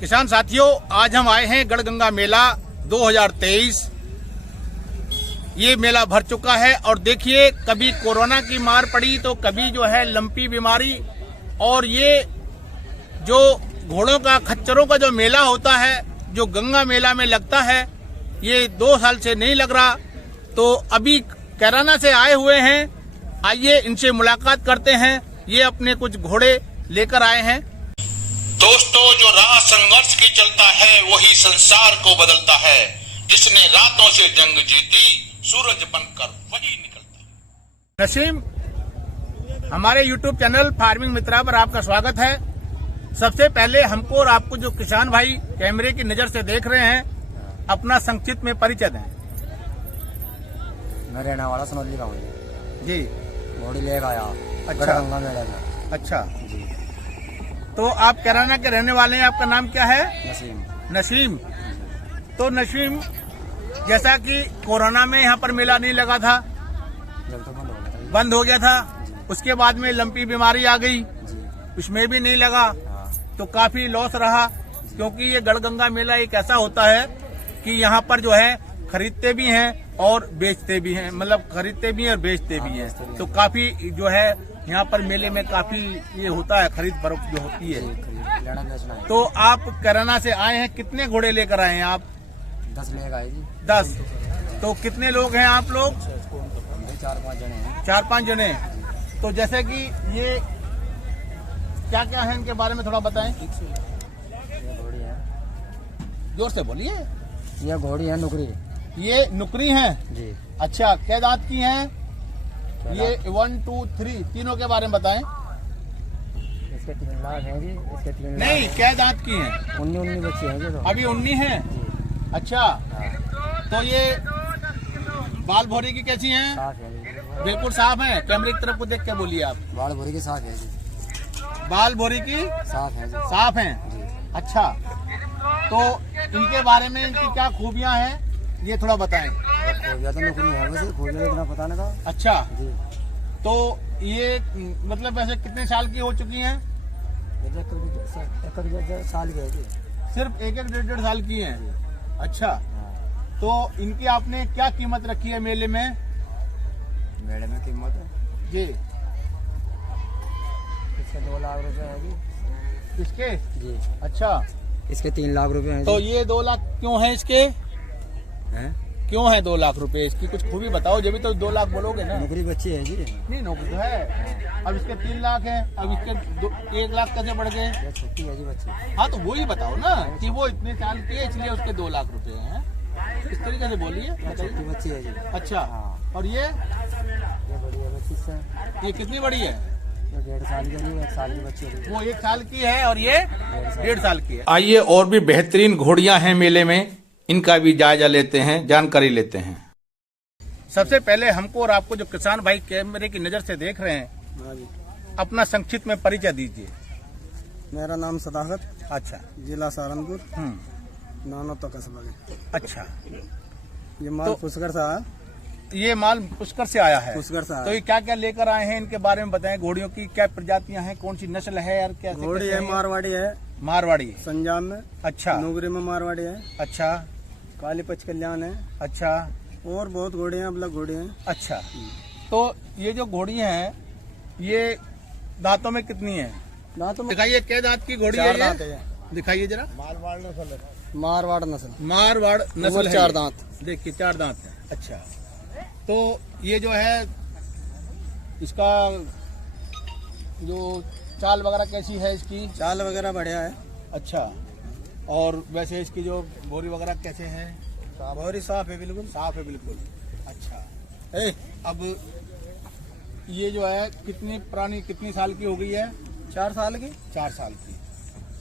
किसान साथियों, आज हम आए हैं गढ़गंगा मेला 2023। ये मेला भर चुका है और देखिए, कभी कोरोना की मार पड़ी तो कभी जो है लंपी बीमारी, और ये जो घोड़ों का खच्चरों का जो मेला होता है, जो गंगा मेला में लगता है, ये 2 साल से नहीं लग रहा। तो अभी कैराना से आए हुए हैं, आइए इनसे मुलाकात करते हैं। ये अपने कुछ घोड़े लेकर आए हैं। दोस्तों, जो राह संघर्ष की चलता है वही संसार को बदलता है। जिसने रातों से जंग जीती, सूरज बनकर वही निकलता है। नसीम, हमारे YouTube चैनल फार्मिंग मित्रा पर आपका स्वागत है। सबसे पहले हमको और आपको जो किसान भाई कैमरे की नजर से देख रहे हैं, अपना संक्षिप्त में परिचय दें। मैं रहने वाला समझली गाँव में जी। घोड़ी लेकर आया। अच्छा। गढ़गंगा मेले में। अच्छा जी। तो आप कैराना के रहने वाले हैं, आपका नाम क्या है? नसीम। नसीम। तो नसीम, जैसा कि कोरोना में यहाँ पर मेला नहीं लगा था, जब तो बंद हो गया था, उसके बाद में लंपी बीमारी आ गई, जी। उसमें भी नहीं लगा, हाँ। तो काफी लॉस रहा। क्योंकि ये गढ़गंगा मेला एक ऐसा होता है कि यहाँ पर जो है खरीदते भी हैं और बेचते भी हैं, मतलब खरीदते भी हैं और बेचते भी हैं। तो काफी जो है यहाँ पर मेले में काफी ये होता है, खरीद फरोख्त जो होती है। लेना बेचना है। तो आप कैराना से आए हैं, कितने घोड़े लेकर आए हैं आप? 10 लेकर आए जी। 10। तो कितने लोग हैं आप लोग? 4-5 जने हैं। 4-5 जने। तो जैसे कि ये क्या क्या है, इनके बारे में थोड़ा बताएं। ये घोड़ी है। जोर से बोलिए। ये घोड़ी है नुकरी। ये नुकरी है। जी। अच्छा, क्या दांत की हैं? ये 1, 2, 3 तीनों के बारे में बताएं। इसके 3 लाख हैं जी। इसके 3 लाख नहीं, क्या दांत की हैं? 19 बच्चे हैं जी। तो अभी 19 हैं। जी। अच्छा, हाँ। तो ये बाल भोरी की कैसी हैं? साफ है जी। बिल्कुल साफ है। कैमरे की तरफ को देख के बोलिए आप। बाल भोरी की साफ है जी। बाल भोरी की साफ है जी। साफ हैं। जी। अच्छा, तो इनके बारे में इनकी क्या खूबियां हैं, ये थोड़ा बताएं। खोबिया तो नुकरी है, वैसे खोबिया इतना पता नहीं था। अच्छा, जी। तो ये मतलब वैसे कितने साल की हो चुकी हैं? एक साल की है जी। सिर्फ 1-1, 1.5 साल की हैं। अच्छा, हाँ। तो इनकी आपने क्या कीमत रखी है मेले में? मेले में कीमत है जी। इसके 2 लाख रुपए है जी। इसके? जी। अच्छा, इसके 3 लाख रुपए हैं तो जी। ये 2 लाख क्यों है इसके? हैं? क्यों है 2 लाख रुपए? इसकी कुछ खूबी बताओ, जब भी तो 2 लाख बोलोगे ना। नौकरी बच्ची है जी। नहीं, नौकरी तो है। अब इसके 3 लाख है, अब इसके 1 लाख कैसे बढ़ गए? ये छोटी है जी बच्ची। हाँ, तो वही बताओ ना कि वो इतने साल की है इसलिए उसके 2 लाख रुपए हैं। इस तरीके से बोलिए, ये छोटी बताइए। बच्ची है जी। अच्छा, हाँ। और ये बड़ी है बच्ची से। ये कितनी बड़ी है? ये 1.5 साल की है, 1 साल की बच्ची है। वो 1 साल की है और ये 1.5 साल की है। आइए, और भी बेहतरीन घोड़ियां हैं मेले में, इनका भी जायजा लेते हैं, जानकारी लेते हैं। सबसे पहले हमको और आपको जो किसान भाई कैमरे की नजर से देख रहे हैं, हाँ जी। अपना संक्षिप्त में परिचय दीजिए। मेरा नाम सदाकत, अच्छा। जिला सहारनपुर, हम्म। नानो तो कस्बा है। अच्छा, ये माल तो- पुष्कर से आया। ये माल पुष्कर से आया है। पुष्कर से तो आया। ये क्या क्या लेकर आए हैं, इनके बारे में बताएं। घोड़ियों की क्या प्रजातियां हैं, कौन सी नस्ल है यार? क्या घोड़ी है मारवाड़ी है, मारवाड़ी। संजाम में। अच्छा। नौगरी में मारवाड़ी है। अच्छा। काली पच कल्याण है। अच्छा। और बहुत घोड़े हैं, अब घोड़े हैं। अच्छा, तो ये जो घोड़ी हैं, ये दांतों में कितनी है? दांतों में दिखाइए, क्या दांत की घोड़ी 4 है दांत ये? है। दिखाइए जरा। मारवाड़ नस्ल। मारवाड़ नस्ल है। 4 ये। दांत। देखिए, 4 दांत है। अच्छा, तो ये जो है इसका जो चाल वगैरह कैसी है इसकी? चाल वगैरह बढ़िया है। अच्छा, और वैसे इसकी जो बोरी वगैरह कैसे है? बहुत साफ है, बिल्कुल साफ है, बिल्कुल। अच्छा, अब ये जो है कितनी साल की हो गई है? 4 साल की। 4 साल की।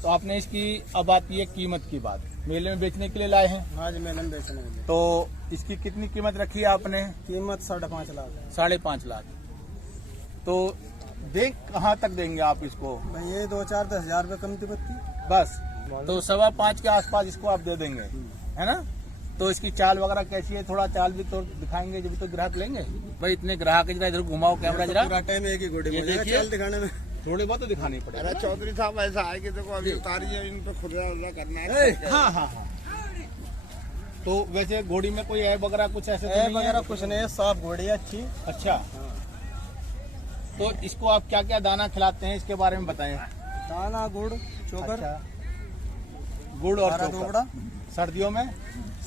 तो आपने इसकी, अब आती है कीमत की बात, मेले में बेचने के लिए लाए हैं, हाँ जी, मेले में बेचने के लिए। तो इसकी कितनी कीमत रखी है आपने? कीमत 5.5 लाख। 5.5 लाख। तो कहाँ तक देंगे आप इसको? भाई ये 2-4-10 हजार रुपये कम थी बत्ती। बस, तो 5.25 के आसपास इसको आप दे देंगे, है ना? तो इसकी चाल वगैरह कैसी है? थोड़ा चाल भी तो दिखाएंगे, जब तो ग्राहक लेंगे भाई। इतने ग्राहक, जरा इधर घुमाओ कैमरा जरा। पूरा टाइम एक ही घोड़े ये में देखिए। चाल दिखाने में। थोड़े बहुत तो दिखाने पड़ेगा। अरे चौधरी साहब ऐसा है कि देखो अभी उतारी है, इन पे खुदा करना है। हाँ हाँ हाँ। तो वैसे घोड़ी में कोई ऐप वगैरह कुछ ऐसे तो ऐप नहीं है? वगैरह कुछ नहीं है, साफ घोड़ी है अच्छी। अच्छा, तो इसको आप क्या क्या दाना खिलाते हैं इसके बारे में बताएं। दाना, गुड़, चोकर। अच्छा, गुड़ और हरा चोकर। दोबड़ा। सर्दियों में?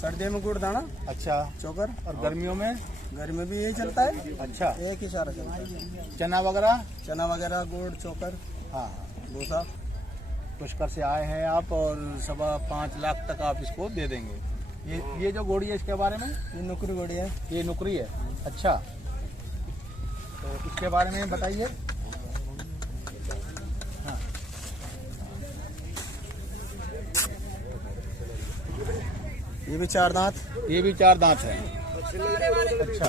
सर्दियों में गुड़ दाना, अच्छा, चोकर। और गर्मियों में? गर्मी में भी यही चलता है। अच्छा, एक ही सारा चलता है। चना वगैरह? चना वगैरह, गुड़, चोकर, हाँ। भूसा। पुष्कर से आए हैं आप और 5.25 लाख तक आप इसको दे देंगे। ये जो घोड़ी है इसके बारे में? ये नुकरी घोड़ी है। ये नुकरी है। अच्छा, तो इसके बारे में बताइए। हाँ। ये भी 4 दांत। ये भी 4 दांत है। अच्छा,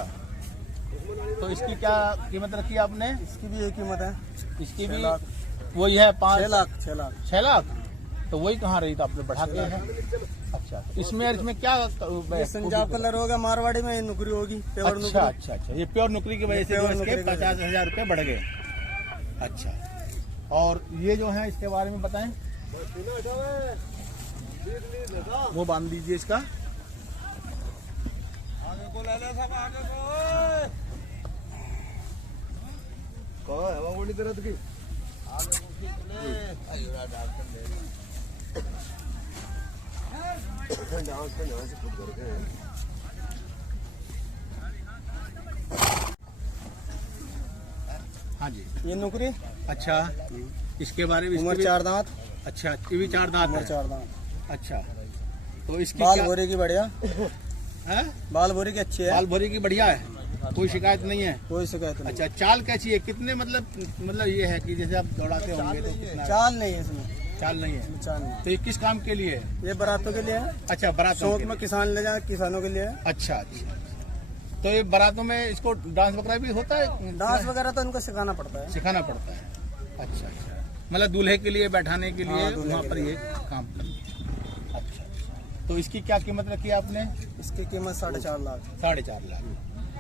तो इसकी क्या कीमत रखी आपने? इसकी भी एक कीमत है। इसकी 6 भी लाख। वही है 6 लाख। 6 लाख। 6 लाख। तो वही कहाँ रही था, आपने बढ़ा के है? अच्छा, इसमें क्या ये संजाब कलर होगा मारवाड़ी में, ये नुकरी होगी प्योर अच्छा नुकरी। अच्छा अच्छा, ये प्योर नुकरी की वजह से जो प्योर इसके नुकरी की वजह 50,000 रुपये बढ़ गए। अच्छा, और ये जो है इसके बारे में बताएं। वो बांध दीजिए इसका। हाँ जी। ये नुकरी अच्छा, इसके बारे में? उम्र इसकी 4 दांत। अच्छा, ये भी 4 दांत उम्र है। 4 दांत। अच्छा, तो इसकी बाल क्या भोरे की बढ़िया। है? बाल भोरे की अच्छी है। बाल भरी की बढ़िया है, कोई शिकायत नहीं है। कोई शिकायत नहीं। अच्छा, चाल कैसी है? कितने मतलब ये है कि जैसे आप दौड़ाते होंगे तो कितना? चाल नहीं है इसमें। चाल नहीं है। चाल नहीं। तो ये किस काम के लिए है? ये बारातों के लिए है। अच्छा, बारातों शौक के में लिए। किसान ले जाए, किसानों के लिए है। अच्छा अच्छा, तो ये बारातों में इसको डांस वगैरह भी होता है? डांस वगैरह तो इनको सिखाना पड़ता है। सिखाना पड़ता है। अच्छा अच्छा, मतलब दूल्हे के लिए बैठाने के लिए हाँ, दूल्हे वहाँ के पर लिए। ये काम करते हैं। अच्छा अच्छा, तो इसकी क्या कीमत रखी है आपने? इसकी कीमत 4.5 लाख। 4.5 लाख।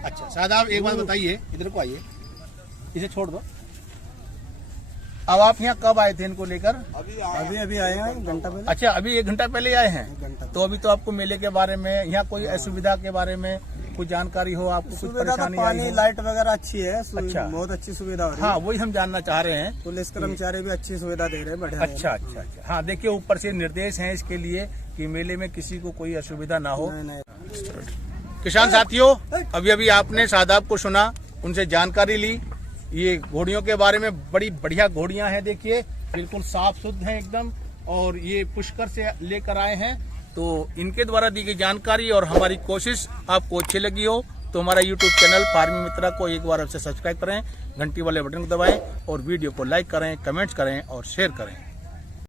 अच्छा, साहब एक बात बताइए, इधर को आइए, इसे छोड़ दो। अब आप यहाँ कब आए थे इनको लेकर? अभी अभी आए हैं, 1 घंटा पहले। अच्छा, अभी 1 घंटा पहले आए हैं। 1 घंटा। तो अभी तो आपको मेले के बारे में, यहाँ कोई असुविधा के बारे में कुछ जानकारी हो, आपको कुछ सुविधा तो परेशानी आई पानी, हो? लाइट वगैरह अच्छी है। अच्छा। बहुत अच्छी सुविधा हो रही हाँ, है। वही हम जानना चाह रहे हैं। पुलिस कर्मचारी भी अच्छी सुविधा दे रहे हैं, बढ़िया। अच्छा अच्छा अच्छा, हाँ देखिए ऊपर से निर्देश हैं इसके लिए कि मेले में किसी को कोई असुविधा ना हो। नहीं नहीं। किसान साथियों, अभी अभी आपने शादाब को सुना, उनसे जानकारी ली। ये घोड़ियों के बारे में बड़ी बढ़िया घोड़ियां हैं, देखिए बिल्कुल साफ शुद्ध हैं एकदम, और ये पुष्कर से लेकर आए हैं। तो इनके द्वारा दी गई जानकारी और हमारी कोशिश आपको अच्छी लगी हो तो हमारा YouTube चैनल फार्मिंग मित्रा को एक बार आपसे सब्सक्राइब करें, घंटी वाले बटन को दबाएं और वीडियो को लाइक करें, कमेंट्स करें और शेयर करें।